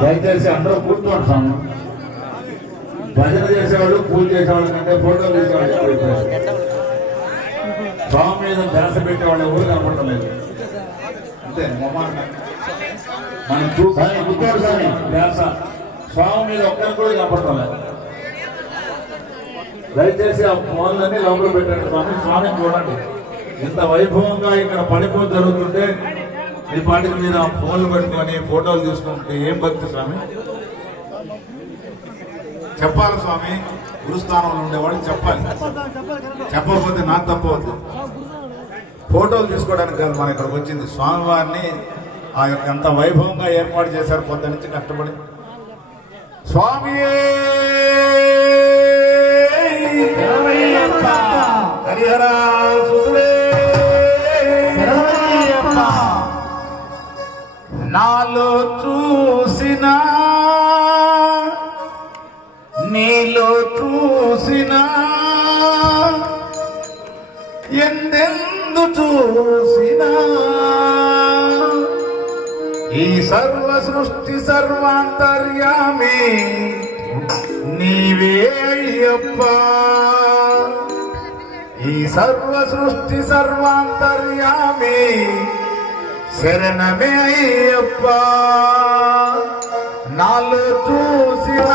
దయచేసి అందరూ కూర్చోండి స్వామి. భజన చేసేవాళ్ళు పూజ చేసేవాళ్ళ కంటే ఫోటో తీసేవాళ్ళు స్వామి మీద ధ్యాస పెట్టేవాళ్ళు ఎవరు కనపడటం లేదు. అంతే మనం కూర్చోండి స్వామి. ధ్యాస స్వామి మీద ఒక్కరికి కూడా కనపడటం లేదు. దయచేసి ఆ ఫోన్లన్నీ లోపల పెట్టండి స్వామి. స్వామిని చూడండి. ఇంత వైభవంగా ఇక్కడ పడిపో జరుగుతుంటే మీ పాటికి మీరు ఆ ఫోన్లు పెట్టుకొని ఫోటోలు తీసుకుంటే ఏం భక్తి స్వామి? చెప్పాలి స్వామి. గురుస్థానంలో ఉండేవాళ్ళు చెప్పాలి. చెప్పకపోతే నాకు తప్పవద్దు. ఫోటోలు తీసుకోవడానికి కాదు మనం ఇక్కడికి వచ్చింది. స్వామివారిని ఆ యొక్క ఎంత వైభవంగా ఏర్పాటు చేశారు పొద్దు నుంచి కష్టపడి. స్వామి హరిహర సుతుడే నాలో చూసిన నీలో చూసిన ఎందెందు చూసిన ఈ సర్వ సృష్టి సర్వాంతర్యామి నీవే అయ్యప్పా. ఈ సర్వ సృష్టి సర్వాంతర్యామి శరణమే అయ్యప్ప. నాలో చూసిన